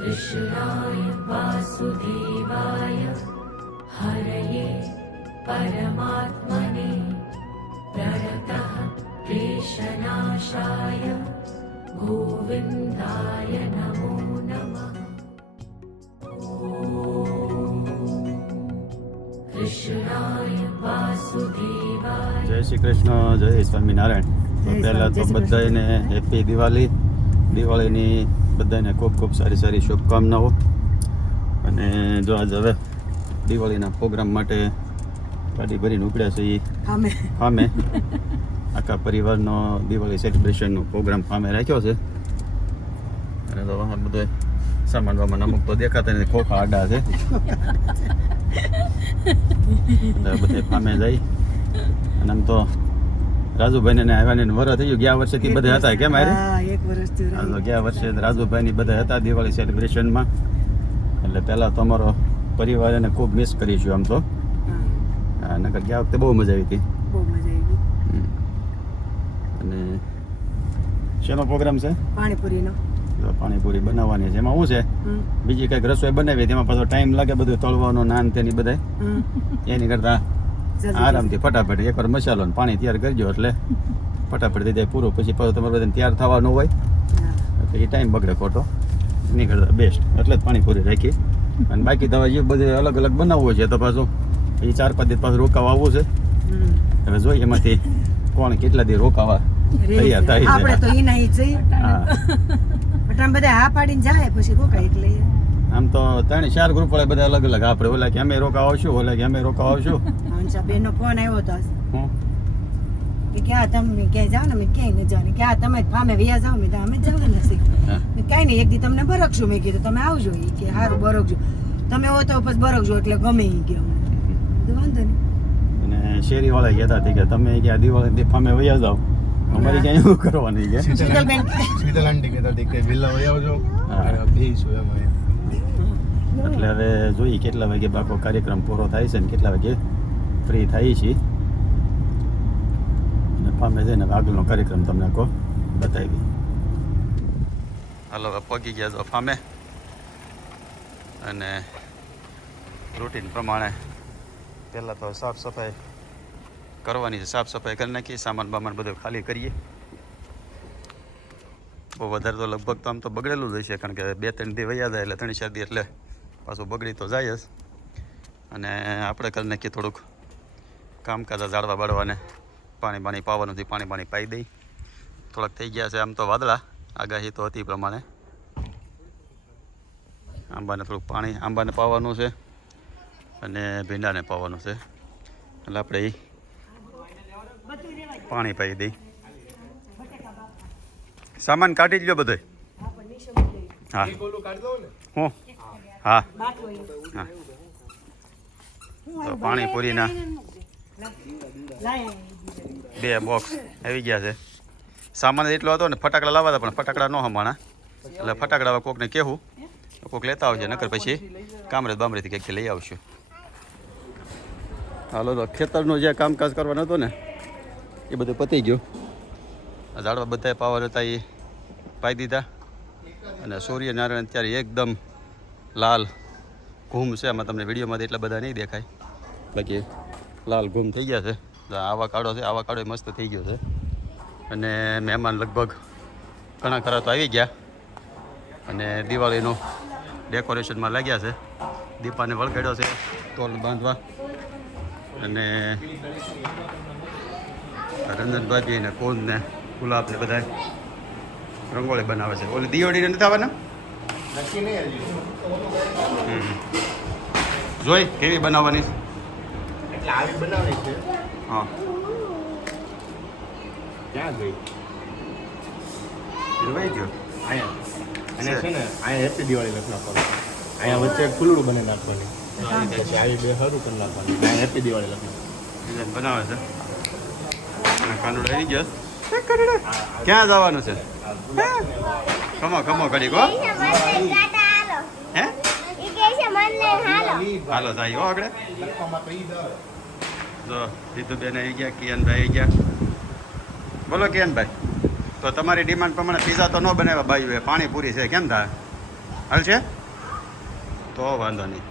कृष्णाय वासुदेवाय हरये परमात्मने प्रणतः क्लेशनाशाय गोविन्दाय नमो नमः। कृष्णाय वासुदेवाय। जय श्री कृष्ण, जय स्वामीनारायण। તો પહેલાં તો બધાને હેપી દિવાળીની બધાને ખૂબ ખૂબ સારી સારી શુભકામનાઓ। અને જો આજ હવે દિવાળીના પ્રોગ્રામ માટે ગાડી ભરીને ઉપડ્યા છે ફામે આખા પરિવારનો દિવાળી સેલિબ્રેશનનો પ્રોગ્રામ ફામે રાખ્યો છે। અને તો બધો સામાન વામાન અમુક તો દેખાતા નથી, ખોખા આડા છે બધે ફામે જાય। અને આમ તો રાજુભાઈ ને આવ્યા વરસ થઈ ગયું, ગયા વર્ષેથી બધા હતા કેમ આરે ગયા વર્ષે રાજુભાઈ ની બધા હતા દિવાળી સેલિબ્રેશનમાં। એટલે પહેલા તો અમારો પરિવાર એને ખૂબ મિસ કરીશું આમ તો, નકર ગયા વખતે બહુ મજા આવી હતી। અને શેનો પ્રોગ્રામ છે? પાણીપુરી બનાવવાની છે। એમાં શું છે, બીજી કઈક રસોઈ બનાવી તેમાં પાછો ટાઈમ લાગે, બધું તળવાનો નાન તેની બધા, એની કરતા આરામથી ફટાફટ એકવાર મસાલો ને પાણી તૈયાર કરજો એટલે ફટાફટ થઈ જાય પૂરું। પછી પાછું તમારે બધાને તૈયાર થવાનું હોય એટલે એ ટાઈમ બગડે ખોટો, એની કરતાં બેસ્ટ એટલે જ પાણીપુરી રાખી। અને બાકી તો જે બધું અલગ અલગ બનાવવું છે તો પાછું એ 4-5 દિવસ પાછું રોકાવા આવવું છે। હવે જોઈએ એમાંથી કોણ કેટલા દિવસ રોકાવા તૈયાર થાય છે। આમ તો 3-4 ગ્રુપ વાળા બધા અલગ અલગ, આપણે ઓલા કે અમે રોકાવા આવશું, ઓલા કે અમે રોકાવા આવશું। બેનનો ફોન આવ્યો હતો કે ક્યાં તમે ક્યાંય જાઓ ને, મેં ક્યાંય ન જાઓ ને, ક્યાં તમે ફામે વ્યા જાઓ, મેં અમે જવાનું નથી, મેં કાંઈ નહીં, એક દી તમને બરકશું, મેં કીધું તમે આવજો, એ કે સારું બરકજો, તમે હો તો પછી બરકજો એટલે ગમે એ કે અમને વાંધો નહીં। અને શેરી વાળા કહેતા હતા કે તમે ક્યાં દિવાળી ફામે વયા જાઓ, અમારી ક્યાં એવું કરવાની છે। શીતલ આંટી કહેતા હતી કે વિલા વયા આવજો, બેહીશું એમાં। એટલે હવે જોઈએ કેટલા વાગે બાકો કાર્યક્રમ પૂરો થાય છે ને કેટલા વાગે ફ્રી થાય છે, અને ફામે જઈને આગળનો કાર્યક્રમ તમને કહો બતાવી। હાલો પહોંચી ગયા છો ફામે, અને રૂટીન પ્રમાણે પહેલાં તો સાફ સફાઈ કરવાની છે, સાફ સફાઈ કરી નાખી, સામાન બામાન બધું ખાલી કરીએ। બહુ વધારે તો લગભગ તો આમ તો બગડેલું જ હશે, કારણ કે 2-3 દી વયા જાય એટલે 3-4 દી એટલે પાછું બગડી તો જાય જ। અને આપણે કરી નાખીએ થોડુંક કામકાજ ઝાડવા બાળવાને પાણી પાવાનું છે, પાણી પાઈ દઈ। થોડાક થઈ ગયા છે આમ તો વાદળા, આગાહી તો હતી પ્રમાણે। આંબાને થોડુંક પાણી આંબાને પાવાનું છે અને ભીંડાને પાવાનું છે, એટલે આપણે એ પાણી પાઈ દઈ। સામાન કાઢી જ લો બધો। હા હું હા હા તો પાણીપુરીના 2 બોક્સ આવી ગયા છે। સામાન એટલો હતો ને, ફટાકડા લાવવા હતા પણ ફટાકડા ન હમાણા, એટલે ફટાકડા કોકને કહેવું કોક લેતા આવશે, નકર પછી કામરેજ બામરેથી કંઈક લઈ આવશું। હાલો તો ખેતરનું જે કામકાજ કરવાનું હતું ને એ બધું પતી ગયું, ઝાડવા બધાએ પાવર હતા એ પાઈ દીધા। અને સૂર્યનારાયણ અત્યારે એકદમ લાલ ઘૂમ છે, આમાં તમને વિડીયોમાં એટલા બધા નહીં દેખાય, બાકી લાલ ઘૂમ થઈ ગયા છે। આવાકાડો છે, આવાકાડો મસ્ત થઈ ગયો છે। અને મહેમાન લગભગ ઘણા ખરા તો આવી ગયા, અને દિવાળીનું ડેકોરેશનમાં લાગ્યા છે, દીપાને વળગાડ્યો છે તોરણ બાંધવા। અને રંજનભાઈ ને કુંદ ને ગુલાબ ને બધા રંગોળી બનાવે છે। ઓલી દિવાળીને નથી આવવાના, જોઈ કેવી બનાવવાની એટલે આવી બનાવવાની છે। હા ક્યાં ગઈ? જોઈ ગયો અહીંયા અને છે ને અહીંયા હેપી દિવાળી લખી નાખવાનું, અહીંયા વચ્ચે એક ફૂલડું બને નાખવાની, પછી આવી 2 સારું કરી નાખવાની, અહીંયા હેપી દિવાળી લખી બનાવે છે। કાનુડો આવી ગયો, ક્યાં જવાનું છે? ખમો ઘડી ગો હે હાલો જાય હો આગળ। જો રીતુબેન આવી ગયા, કિયનભાઈ આવી ગયા। બોલો કિયનભાઈ, તો તમારી ડિમાન્ડ પ્રમાણે પીઝા તો ન બનાવ્યા બાયું, પાણીપુરી છે, કેમ થાય? હાલ છે તો વાંધો નહીં.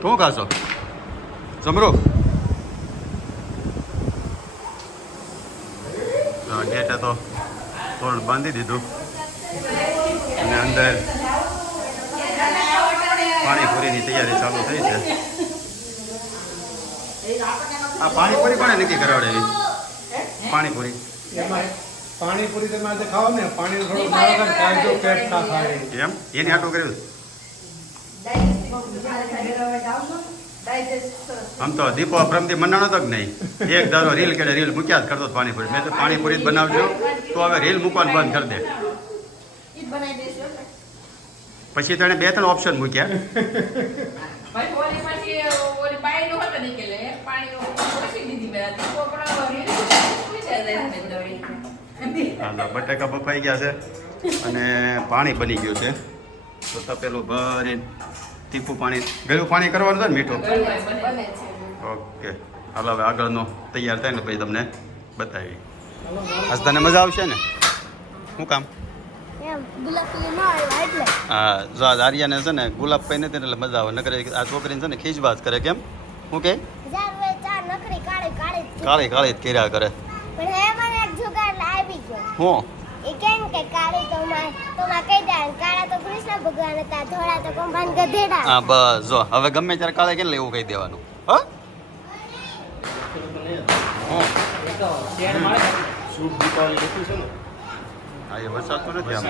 શું ખાશો સમરો? ગેટે તો તોરણ બાંધી દીધું અને અંદર પાણીપુરીની તૈયારી ચાલુ થઈ છે. આ પાણીપુરી કોને નક્કી કરાવડે? પાણીપુરી પાણીપુરી તમે આજે ખાઓ ને પાણી થોડું મારો કાયદો પેટ સાફ આવે એમ એની આટલું કર્યું. આમ તો દીપો પ્રમથી મનાણો તો જ નહીં. એક ધારો રીલ કે રીલ મૂક્યા જ કરતો પાણીપુરી. મેં તો પાણીપુરી જ બનાવજો તો હવે રીલ મૂકવાનું બંધ કરી દે. પછી તેને 2-3 ઓપ્શન મૂક્યા. હાલો બટાકા બફાઈ ગયા છે અને પાણી બની ગયું છે. તો તપેલું ભરીને તીખું પાણી ગળ્યું પાણી કરવાનું છે ને મીઠું. ઓકે હાલો હવે આગળનો તૈયાર થાય ને પછી તમને બતાવી. આજ તને મજા આવશે ને? શું કામ? હા જો આજ આર્યાને છે ને ગુલાબ પાઈ નથી એટલે મજા આવે. નકરે આ છોકરીને છે ને ખીજબાજ કરે. કેમ? શું કે કાળી કાળી જ કર્યા કરે. હું એ કેમ કે કાળી તો માં કહી દે કાળા તો કૃષ્ણ ભગવાન હતા, ધોળા તો કંભાન ગધેડા. હા બસ જો હવે ગમે ત્યારે કાળે કેમ એવું કહી દેવાનું. હા શુભ દીપાવલી લખ્યું છે ને. હા એ વરસાદ તો નથી આમ.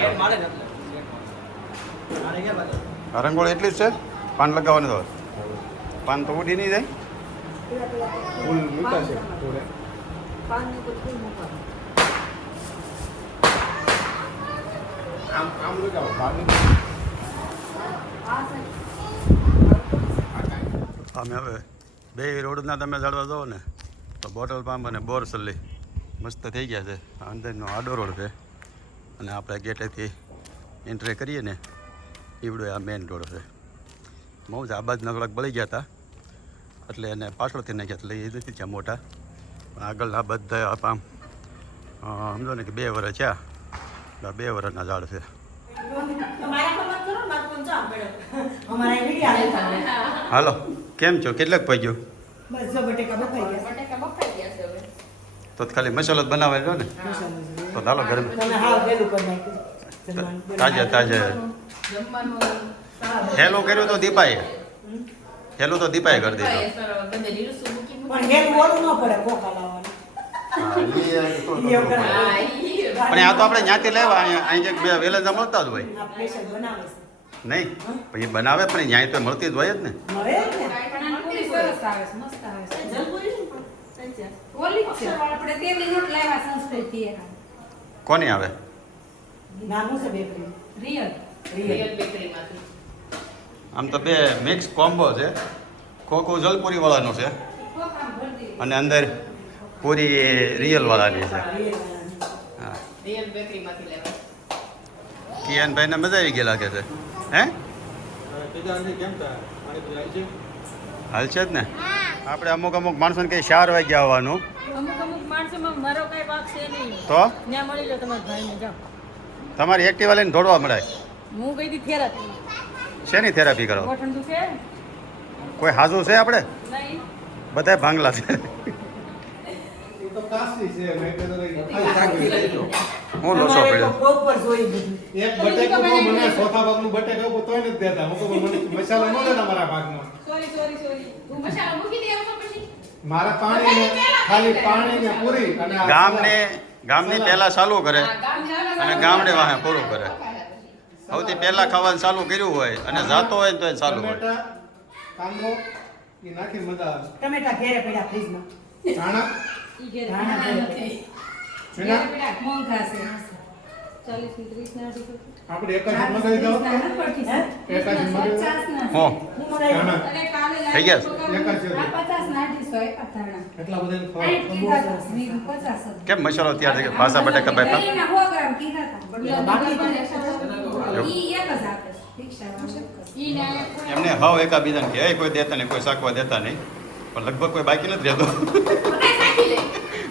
આ રંગોળી એટલી જ છે. પાન લગાવવાનું તો પાન તો ઉડી નહીં જાય. ફૂલ મૂકા છે થોડે આમ લગાવો બારની અમે હવે બે રોડના તમે જાળવા જાઓ ને તો બોટલ પંપ અને બોરસલ્લી મસ્ત થઈ ગયા છે. અંદરનો આડો રોડ છે અને આપણે ગેટેથી એન્ટ્રી કરીએ ને ઈવડો આ મેઇન રોડ છે. બહુ જ આ બાજુના થોડાક બળી ગયા હતા એટલે એને પાછળથી નાખ્યા એટલે એ નથી ત્યાં મોટા. પણ આગળના બધા આમ સમજો ને કે 2 વર્ષ છે. 2 વર્ષના ઝાડ છે. હાલો કેમ છો? કેટલાક પડી ગયો? તો ખાલી મસાલો જ બનાવેલો ને તો ચાલો ગરમ તાજે તાજે હેલો કર્યો તો દીપાએ. હેલો તો દીપાએ કરી દીધો. પણ આ તો આપણે ત્યાંથી લેવા અહીં બે વેલેજા મળતા જ હોય નહીં. પછી બનાવે પણ ત્યાં તો મળતી જ હોય જ ને. કોની આવે? આમ તો બે મિક્સ કોમ્બો છે. ખોખો જલપુરી વાળાનો છે અને અંદર પૂરી રિયલ વાળાની છે. હા કિયાનભાઈ ને મજા આવી ગઈ લાગે છે. હે હાલ છે જ ને. આપણે અમુક માણસોને કઈ 4 વાગે આવવાનું. તો તમારી એક્ટિવા લઈને દોડવા મળાય. શેની થેરાપી કરો? કોઈ હાજુ છે? આપણે બધા ભાંગલા છે. તો કાસી છે મેં તો હું લોસો પડ્યો. એક બટેકો તો મને ચોથા ભાગનું બટેકો તોય નથી દેતા. હું તો મને મસાલો ન દેતા મારા ભાગનો. મારા પાણી ખાલી પાણી ને પૂરી અને ગામની પહેલા ચાલુ કરે અને ગામડે વાહે પૂરું કરે. સૌથી પહેલા ખાવાનું ચાલુ કર્યું હોય અને જાતો હોય તો એ ચાલુ હોય. કાંદો એ નાખી મજા આવે. ટમેટા ઘેરે પડ્યા ફ્રીજમાં. ધાણા આપણે એક જ મગાવી દો. એક જ મગાવી. હો ધાણા થઈ ગયા. એટલા બધા કેમ મસાલો તૈયાર થઈ ગયો? ભાષા બટાકા એમને હાવ એકાબીજાને કે કોઈ દેતા નહીં, કોઈ શાકવા દેતા નહીં. પણ લગભગ કોઈ બાકી નથી રહેતો.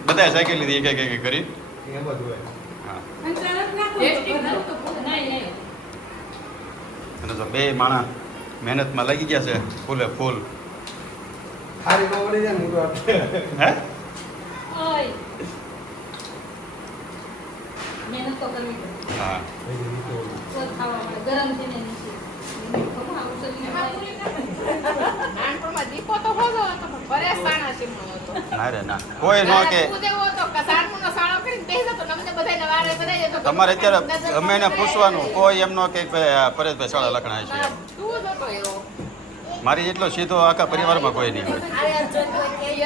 બધા સાયકલ લીધી એક કરી. એ બધું હોય. હા અને તો બે માણસ મહેનતમાં લાગી ગયા છે ફૂલે ફૂલ. ખાલી નો વળી જાય ને હું તો હે ઓય મહેનત તો કરવી પડે. હા તો ખાવા મળે ગરમ થઈને નીચે ખબર આવું શરીર નાનપણમાં દીપો તો હોતો હતો પણ પરેશાન હશે મને તો. ના રે ના કોઈ ન કે તું જેવો હતો કે સારમુનો સાળો કરીને બેસી જતો ને અમને બધાયને વારે બધાય જતો. તમારે અત્યારે અમે એને પૂછવાનું કોઈ એમનો કે ભાઈ પરેશભાઈ શાળા લખણા છે એમ. તું જ હતો એવો. મારી જેટલો સીધો આખા પરિવારમાં કોઈ નહીં હોય.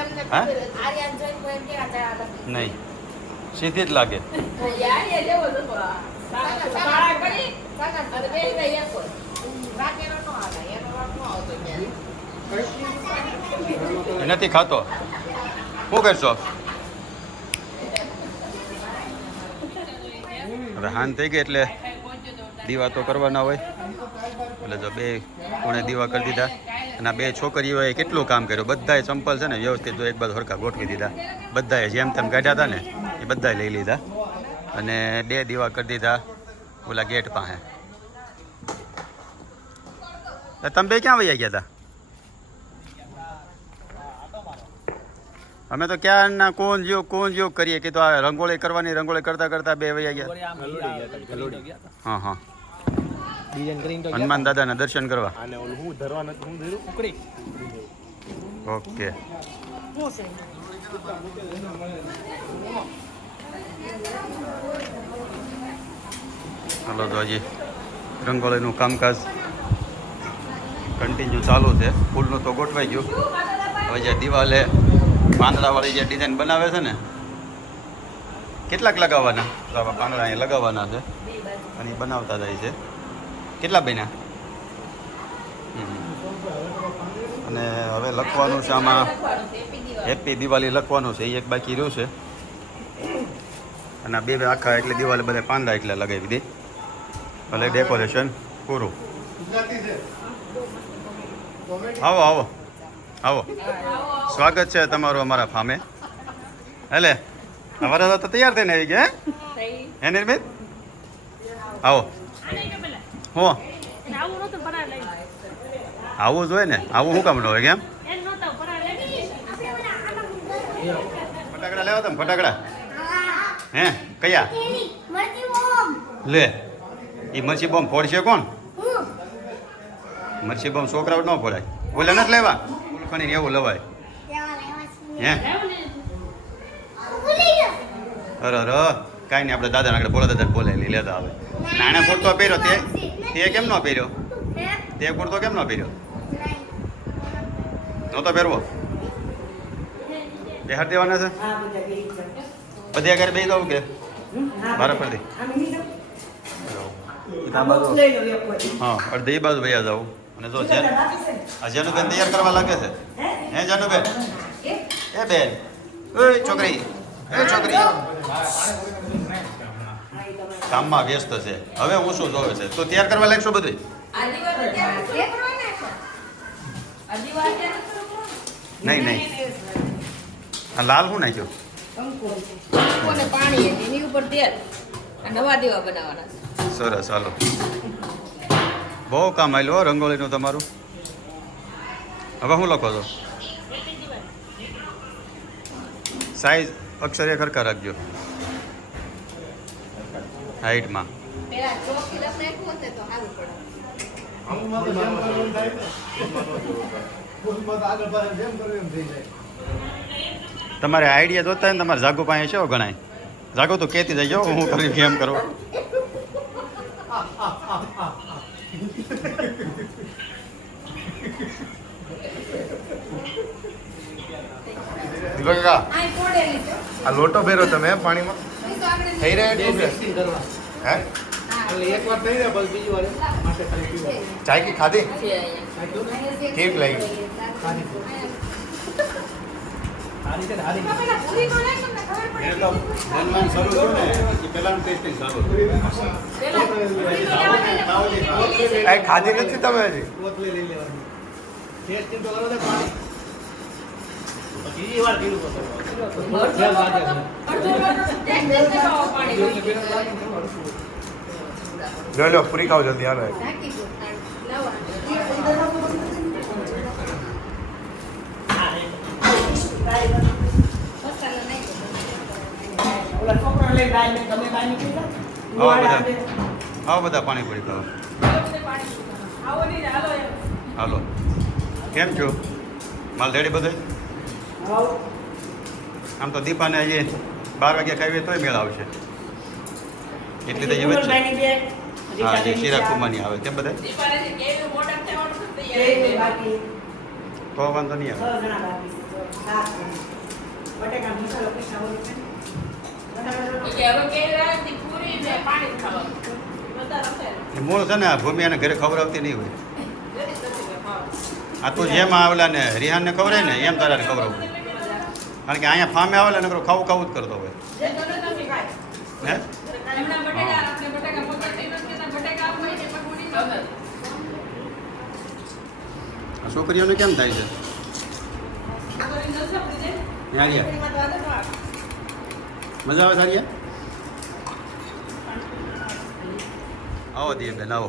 એમને હા? આર્યન જોઈને કોઈ એમ કેવા જાય નહીં સીધી જ લાગે. યાર જેવો જ હતો. સાળા કરી સાગા સાથે બેસી જાય એમ કોઈ. રાકેનો નો આવે એનો વાત નો આવતો ક્યારે. એ નથી ખાતો. શું કરશો? હવે હાન થઈ ગઈ એટલે દીવા તો કરવાના હોય એટલે જો બે કોણે દીવા કરી દીધા અને આ બે છોકરીઓએ કેટલું કામ કર્યું. બધાએ ચંપલ છે ને વ્યવસ્થિત જો એક બાજુ હરખા ગોઠવી દીધા. બધાએ જેમ તેમ કાઢ્યા હતા ને એ બધાએ લઈ લીધા અને બે દીવા કરી દીધા ઓલા ગેટ પાસે. તમે બે ક્યાં વૈયા ગયા હતા? અમે તો ક્યારના કોણ જો કરીએ કે તો આ રંગોળી કરવાની રંગોળી કરતા કરતા બે વૈયા ગયા. હા હા હનુમાન દાદાના દર્શન કરવા. આને ઓલું હું ધરવા નથી હું ધર્યું ઉકળી. ઓકે હાલો તો હજી રંગોળીનું કામકાજ કન્ટિન્યુ ચાલુ છે. ફૂલનું તો ગોઠવાઈ ગયું. હવે જે દિવાલે પાંદડાવાળી જે ડિઝાઇન બનાવે છે ને કેટલાક લગાવવાના તો આવા પાંદડા અહીં લગાવવાના છે અને એ બનાવતા જાય છે. કેટલા બન્યા? અને હવે લખવાનું છે આમાં હેપી દિવાળી લખવાનું છે. એ એક બાકી રહ્યું છે અને બે બે આખા એટલે દિવાલે બધા પાંદડા એટલે લગાવી દે એટલે ડેકોરેશન પૂરું. આવો આવો આવો સ્વાગત છે તમારું અમારા ફામે. એટલે અમારા તો તૈયાર થઈને આવી ગયા હે નિર્મિત? આવો હું આવું જોઈએ ને. આવું શું કામ ન હોય કેમ? ફટાકડા લેવા તમે ફટાકડા હે કયા લે? એ મરચી બોમ્બ ફોડશે કોણ? મરચી બોમ્બ છોકરાઓ ન ફોડાય. ઓલે નથી લેવા ઉલખણી એવું લવાય હે? અરે કાંઈ નહીં આપણે દાદાને આગળ બોલા દાદા બોલાવી લેતા આવે. નાના કુર્તો પહેર્યો તે કેમ ન પહેર્યો? તે કુર્તો કેમ ન પહેર્યો? નહોતો પહેરવો? બેહાર દેવાના છે બધી આગળ બે દઉં કે મારા પરથી? હા અડધી બાજુ વૈયા જાઉં. અને જો છે આ જાનુબેન તૈયાર કરવા લાગે છે. હે જાનુબેન? એ બેન ઓય છોકરી એ છોકરી કામમાં વ્યસ્ત છે. હવે હું શું જોવે છે? તો તૈયાર કરવા લાગશો બધું? નહીં આ લાલ શું નાખ્યું? કંકુ પાણી એની ઉપર તેલ નવા દીવા બનાવવાના છે. સરસ હાલો બહુ કામ આવેલું હો રંગોળીનું તમારું. હવે શું લખો છો? સાઈઝ અક્ષર એક હરખા રાખજો હાઈટમાં. પેલા ચોકી લખને નાખ્યું હોત ને તો સારું પડે. તમારે આઈડિયા જોતા હોય ને તમારે જાગો પાસે છે ગણાય. જાગો તો કહેતી જાય હું કરી કેમ કરો. આ લોટો ફેરો તમે પાણીમાં થઈ રહ્યા એટલું છે હે? એટલે એક વાર થઈ રહ્યા બસ બીજી વાર માટે ખાલી પીવા. ચાય કી ખાધી કેક લઈ મનમાન શરૂ થયું ને એ પહેલાનું ટેસ્ટિંગ સારું આ ખાધી નથી તમે હજી? બોતલે લઈ લેવાની ટેસ્ટિંગ તો કરો તો પાણી બીજી વાર કીધું અડધો પાણી લો પૂરી ખાઓ જલ્દી હાલો ઢાંકી દો લાવો મસાલો નાખી ઓલા છોકરા લઈ બાય ને તમે બાય ની કીધા આવો બધા પાણીપુરી ખાવા આવો નહીં હાલો એમ. હાલો કેમ છો માલ રેડી બધું આમ તો દીપાને આજે 12 વાગ્યા ખાવીએ તોય મેળ આવશે એટલી તો જીવત છે હા જે શિરા કુમાની આવે તેમ બધા દીપાને જે કેવું મોઢા થવાનું છે એ તૈયાર બાકી તો વાંધો નહીં આવે 6 જણા બાકી છે 7 બટેકા મસાલો પીસા હોય છે કે હવે કેવી રાતની પૂરી ને પાણી જ ખાવાનું બધા રખે એ મૂળ છે ને આ ભૂમિ એને ઘરે ખબર આવતી નહીં હોય જરી જરી ખાવા આ તું જેમ આવેલા ને રિહાનને ખવડાય ને એમ તારાને ખવડાવવું કારણ કે અહીંયા ફામે આવેલા નકરો ખાવું ખાવું જ કરતો હોય જે ગમે તમે ખાય હે હમણાં બટેકા આપણે બટેકા પકડતી નથી કે બટેકા આપો એટલે પકોડી ગમે આ છોકરીઓને કેમ થાય છે પકોડી ન સાંભળી દે યારિયા મજા આવે સારી આવો દીએ બેન આવો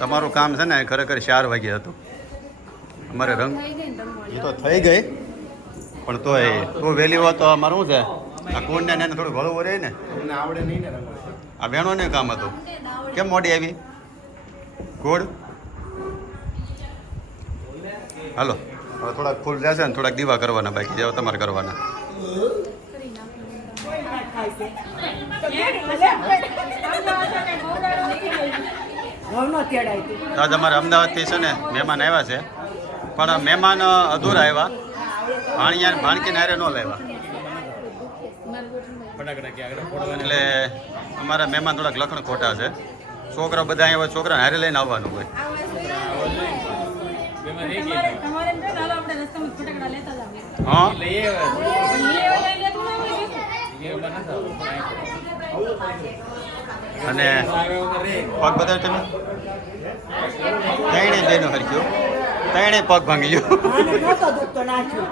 તમારું કામ છે ને ખરેખર 4 વાગે હતું અમારે રંગ એ તો થઈ ગઈ પણ તોય તું વહેલી હોત તો અમારું શું છે આ કોણને એને થોડું ભળવું રહે ને અમને આવડે નહીં ને રમવા. આ બહેનોને કામ હતું કેમ મોડી આવી ગોળ હાલો હવે થોડાક ફૂલ જશે ને થોડાક દીવા કરવાના બાકી જેવા તમારે કરવાના ઘઉંનો તેડાય તું આજ અમારે અમદાવાદથી છે ને મહેમાન આવ્યા છે પણ મહેમાન અધૂરા આવ્યા ભાણિયા ભાણકી નારે ન લાવ્યા એટલે અમારા મહેમાન થોડાક લખણ ખોટા છે છોકરા બધા અહીંયા છોકરાને હારે લઈને આવવાનું હોય તમારે એમ હાલો આપણે રસ્તામાં ફટાકડા લેતા જાવ હા અને પગ બધા તમે ત્રણેય બેનો હરખ્યો ત્રણેય પગ ભાંગી ગયો આને નહોતો દુખતો નાખ્યું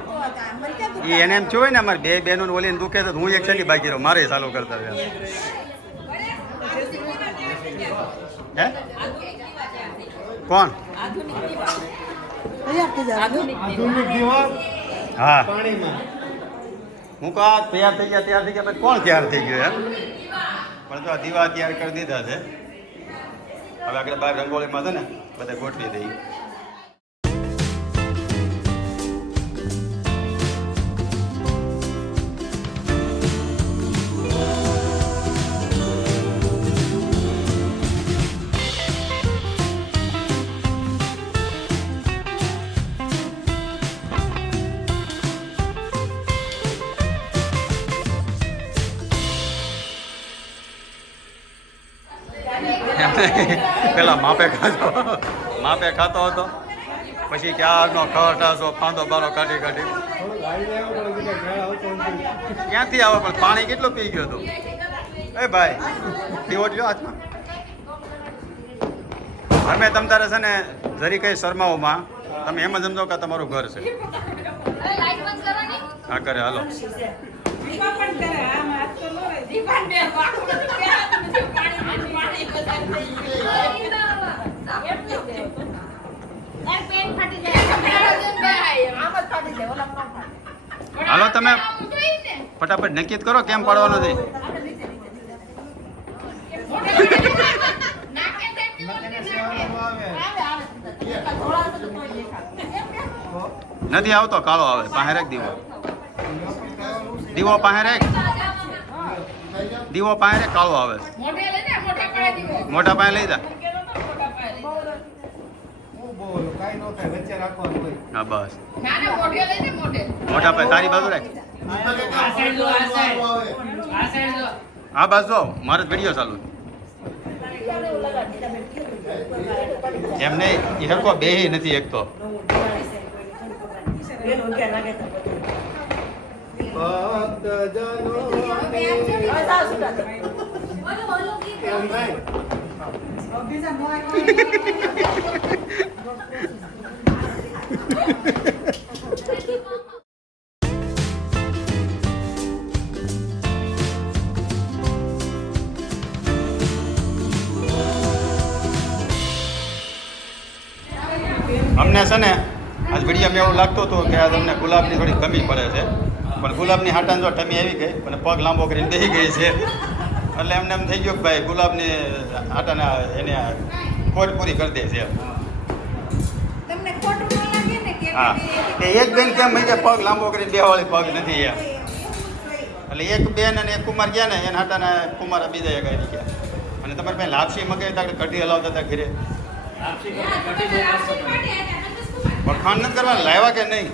એ એને એમ જોયું ને અમારે બે બહેનો ઓલીને દુખે તો હું એક છેલ્લી બાકી રહ્યો મારે ચાલુ કરતા રહ્યા હે કોણ આધુનિક દીવા હા પાણીમાં હું કહું આ તૈયાર થઈ ગયા પછી કોણ તૈયાર થઈ ગયો એમ પણ તો આ દીવા તૈયાર કરી દીધા છે હવે આગળ બહાર રંગોળીમાં છે ને બધા ગોઠવી દઈએ પેલા માપે ખાતો હતો પછી ક્યારનો ખટાશો ફાંદો બારો કાઢી ક્યાંથી આવે પણ પાણી કેટલું પી ગયો હતો એ ભાઈ દીવોટ લ્યો હાથમાં અમે તમ તારે છે ને જરી કઈ શરમાઓમાં તમે એમ જ સમજો કે આ તમારું ઘર છે હા કરે હાલો દીવા પણ કરે આમ હાથ તો નો હોય દીવા ને વાકું નથી પહેરાતું નથી પાણી પાણી બધા થઈ ગયું પેન ફાટી જાય આમ જ ફાટી જાય ઓલા ન ફાટે હાલો તમે ફટાફટ નક્કી કરો કેમ પાડવાનો છે નથી આવતો કાળો આવે પાસે રાખ દીવો પાસે રાખ દીવો પાસે રાખ કાળો આવે મોઢે લઈને મોઢા પાડે દીવો મોટા પાસે લઈ જા મોઢા પાડે હું બોલું કાંઈ ન થાય વચ્ચે રાખવાનું હોય હા બસ નાના મોઢે લઈને મોઢે મોટા પાસે તારી બાજુ રાખ આ સાઈડ જો આ સાઈડ આ સાઈડ જો હા બસ જો મારે વિડીયો ચાલુ એમ નહીં એ હરકો બેહી નથી એક તો મને છે ને આજ વિડીયોમાં એવું લાગતું હતું કે આ તમને ગુલાબની થોડી કમી પડે છે, પણ ગુલાબની હાટાને જો ટમી આવી ગઈ અને પગ લાંબો કરીને બેસી ગઈ છે, એટલે એમને એમ થઈ ગયું કે ભાઈ ગુલાબની હાટાના એને ખોટ પૂરી કરી દે છે. તમને ખોટું ન લાગે ને કે હા કે એક બેન કેમ કે પગ લાંબો કરીને બેવાળી પગ નથી એમ, એટલે એક બેન અને એક કુમાર ગયા ને એના હાટાના કુમાર બીજા એક આવી ગયા, અને તમારે પાસે લાપસી મગાવી હતા કઢી હલાવતા હતા ઘરે, વખાણ નથી કરવા લાવ્યા કે નહીં?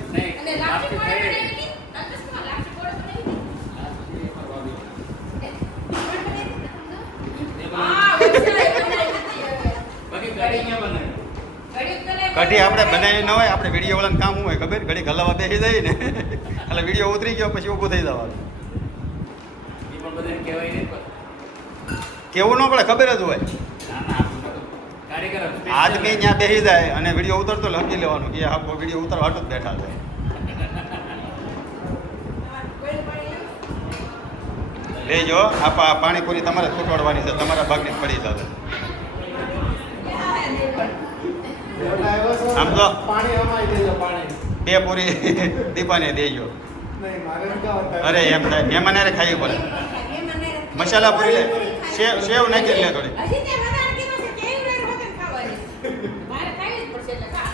કઢી આપણે બનાવી ન હોય, આપણે વિડીયો વાળાને કામ શું હોય ખબર, ઘડી હલાવવા બેસી જાય ને એટલે વિડીયો ઉતરી ગયો પછી ઊભું થઈ જવાનું. કેવું ન પડે, ખબર જ હોય. આદમી ત્યાં બેસી જાય અને વિડીયો ઉતરતો સમજી લેવાનું કે આખો વિડીયો ઉતરવા હાટું જ બેઠા છે. લેજો આ પાણીપુરી તમારે ખૂટવાડવાની છે, તમારા ભાગની પડી જશે. આમ તો બે પૂરી દીપાને દેજો. અરે એમ થાય મહેમાન અરે ખાવી પડે. મસાલા પૂરી લે, સેવ નાખી લે થોડી. હજી તે વધારે કીધું છે કે એવું રેડ વગર ખાવાની મારે ખાવી જ પડશે એટલે ખા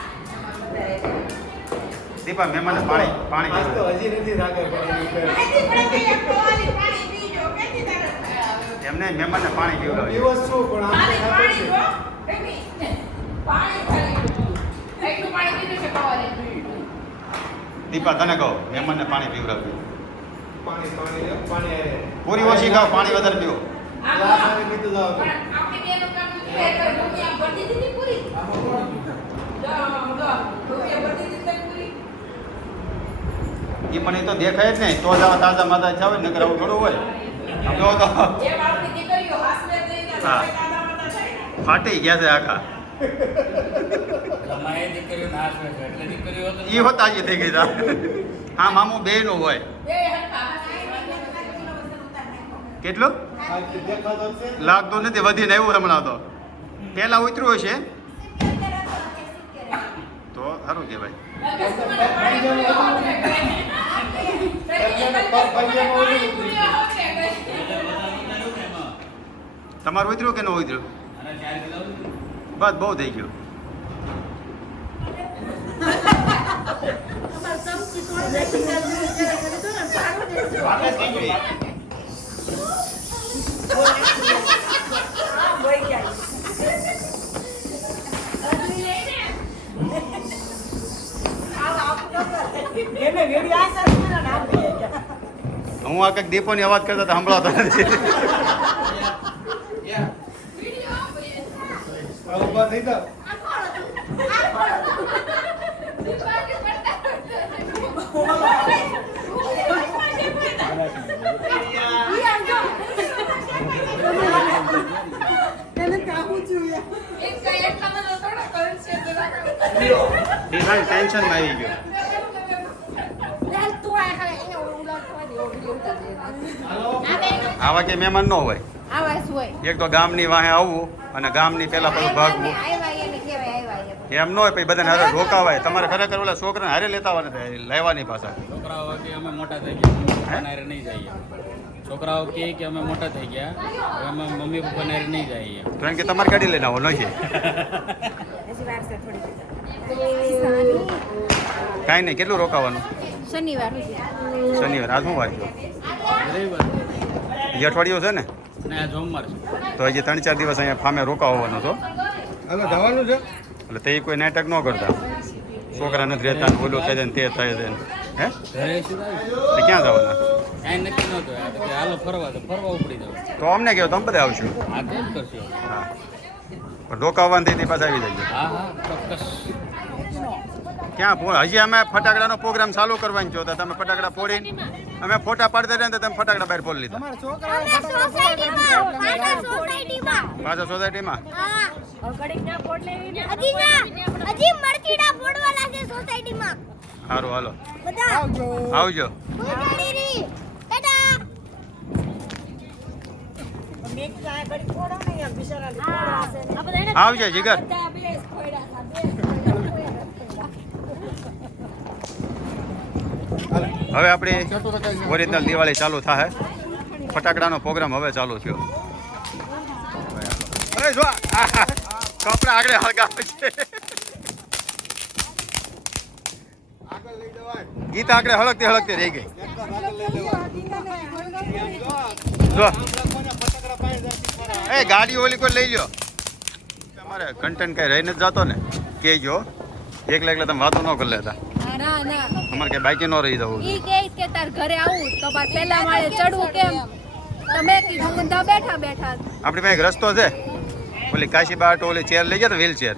દીપા મહેમાને પાણી આજ તો હજી નથી રાગે માહિતી પડે કે એક કોલી પાણી પીજો કેટલી તરસ એમને મહેમાનને પાણી પીવડાવજો. દિવસ શું પણ પાણી પાણી જો બેબી પાણી ખાલી એટલું પાણી પીધું છે ખાવાની દીપા તને કહો મહેમાનને પાણી પીવડાવજો. પાણી આવે પૂરી ઓછી ખાઓ, પાણી વધારે પીવો. ગ્લાસ આવે પીતું જાવ તો. પણ આપણે બેનું કામ નથી એટલે ભૂમિયા ભરતી દીધી પૂરી ભૂમિયા ભરતી દીધી પૂરી એ પણ એ તો દેખાય જ નહીં, તો જ આવા તાજા માતા જાવ નકર આવું થોડું હોય. જો તો જેમ આપણી દીકરીઓ હાસવે દઈને હા. દાદા માતા થાય ને ફાટી ગયા છે આખા. એ હોતા જ થઈ ગઈ તા. હા મામું બે નું હોય. બે હરખા કેટલું આજથી દેખાતો જ છે. લાગતું નથી, વધીને આવ્યું હમણાં તો. પહેલા ઉતર્યું હશે તો સારું કહેવાય. તમારું ઉતર્યું કે ન ઉતર્યું? બસ બહુ થઈ ગયું. હું આ કંઈક દીપોની અવાજ કરતા તો સંભળાતો નથી. ઉભા થઈ જાવ. એ ખાલી ટેન્શનમાં આવી ગયો. આવા કે મહેમાન ન હોય. એક તો ગામની વાહે આવવું અને ગામની પેલા બધું ભાગવું એમ ન હોય. પછી બધાને હારે રોકાવાય. તમારે ખરેખર ઓલા છોકરાને હારે લેતા આવવાના લેવાની પાછા. છોકરાઓ કે અમે મોટા થઈ ગયા નારે નહીં જઈએ. છોકરાઓ કે અમે મોટા થઈ ગયા હવે અમે મમ્મી પપ્પા નારે નહીં જઈએ. તો એમ કે તમારે ગાડી લઈને આવો નથી. કાંઈ નહીં. કેટલું રોકાવાનું? શનિવાર શનિવાર. આ શું વાર છે? રવિવાર એ અઠવાડિયું છે ને, અને આ સોમવાર છે. તો હજી 3-4 દિવસ અહીંયા ફામે રોકાવવાનો છો. હાલો જવાનું છે. એટલે તે કોઈ નાટક ન કરતા. છોકરા નથી રહેતા, ઓલું થાય ને તે થાય છે. હે ઘરે સીધા તે ક્યાં જવાના? કાંઈ નક્કી નહોતું આ તો કે હાલો ફરવા તો ફરવા ઉપડી જાવ. તો અમને કહો, તમે બધા આવશું. આ કેમ કરશો? હા પણ રોકાવવાનું થઈ તે પાછા આવી જાય. હા હા ચોક્કસ. ક્યાં હજી અમે ફટાકડાનો પ્રોગ્રામ ચાલુ કરવાની છો તો તમે ફટાકડા ફોડીને અમે ફોટા પાડતા રહ્યા ને તમે ફટાકડા બહાર ફોડી લીધા. પાછા સોસાયટીમાં સારું હાલો આવજો. આવજો જીગર. હવે આપણી ઓરિજિનલ દિવાળી ચાલુ થાય. ફટાકડાનો પ્રોગ્રામ હવે ચાલુ થયો. અરે જો કપડા આગળ હળગાવે છે. ગીતા આગળ હળગતી હળગતી રહી ગઈ. જો એ ગાડી ઓલી કોઈ લઈ લ્યો. તમારે કન્ટેન્ટ કઈ રહી નથી જતો ને કહેજો. એકલા એકલા તમે વાતો ન કરી લેતા. ના ના અમારે કઈ બાઈકે ન રહી જવું. ઈ કે કે તાર ઘરે આવું તો બાર પેલા માળે ચડવું કેમ તમે કીધું ઊંધા બેઠા બેઠા આપણી પાસે એક રસ્તો છે. ઓલી કાશીબા તો ઓલી ચેર લઈ ગયા વ્હીલ ચેર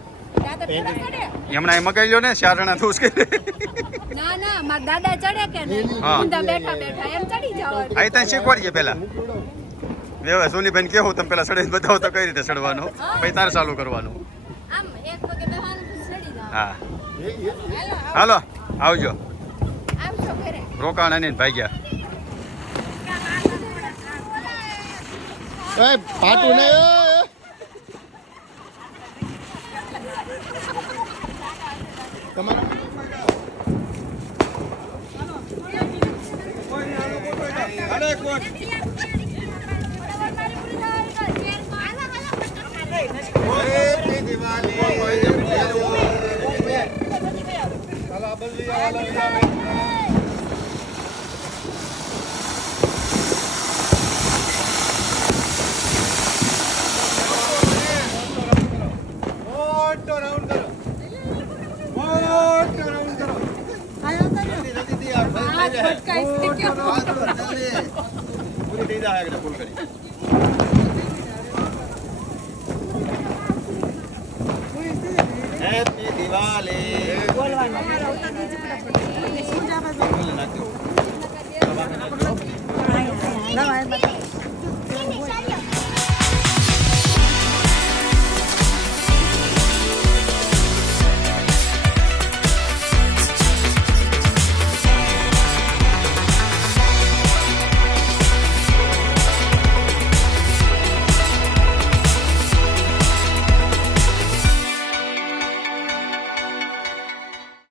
હમણાં એ મગાઈ લ્યો ને 4 જણા થૂસ કે ના ના મારા દાદા ચડે કે નહીં હા. ઊંધા બેઠા બેઠા એમ ચડી જવાનું અહીં ત્યાં શીખવાડીએ પેલા. વેવા સોનીબેન કેવું તમે પેલા સડે બતાવો તો કઈ રીતે સડવાનું પછી તારે ચાલુ કરવાનું. આમ એક પગે બેહવાનું ચડી જવાનું હા હાલો આવજો. આમ છો ઘરે રોકાણ અને ભાઈ ગયા. પાટું ને તમારા હેપી દિવાળી. બોલવાનું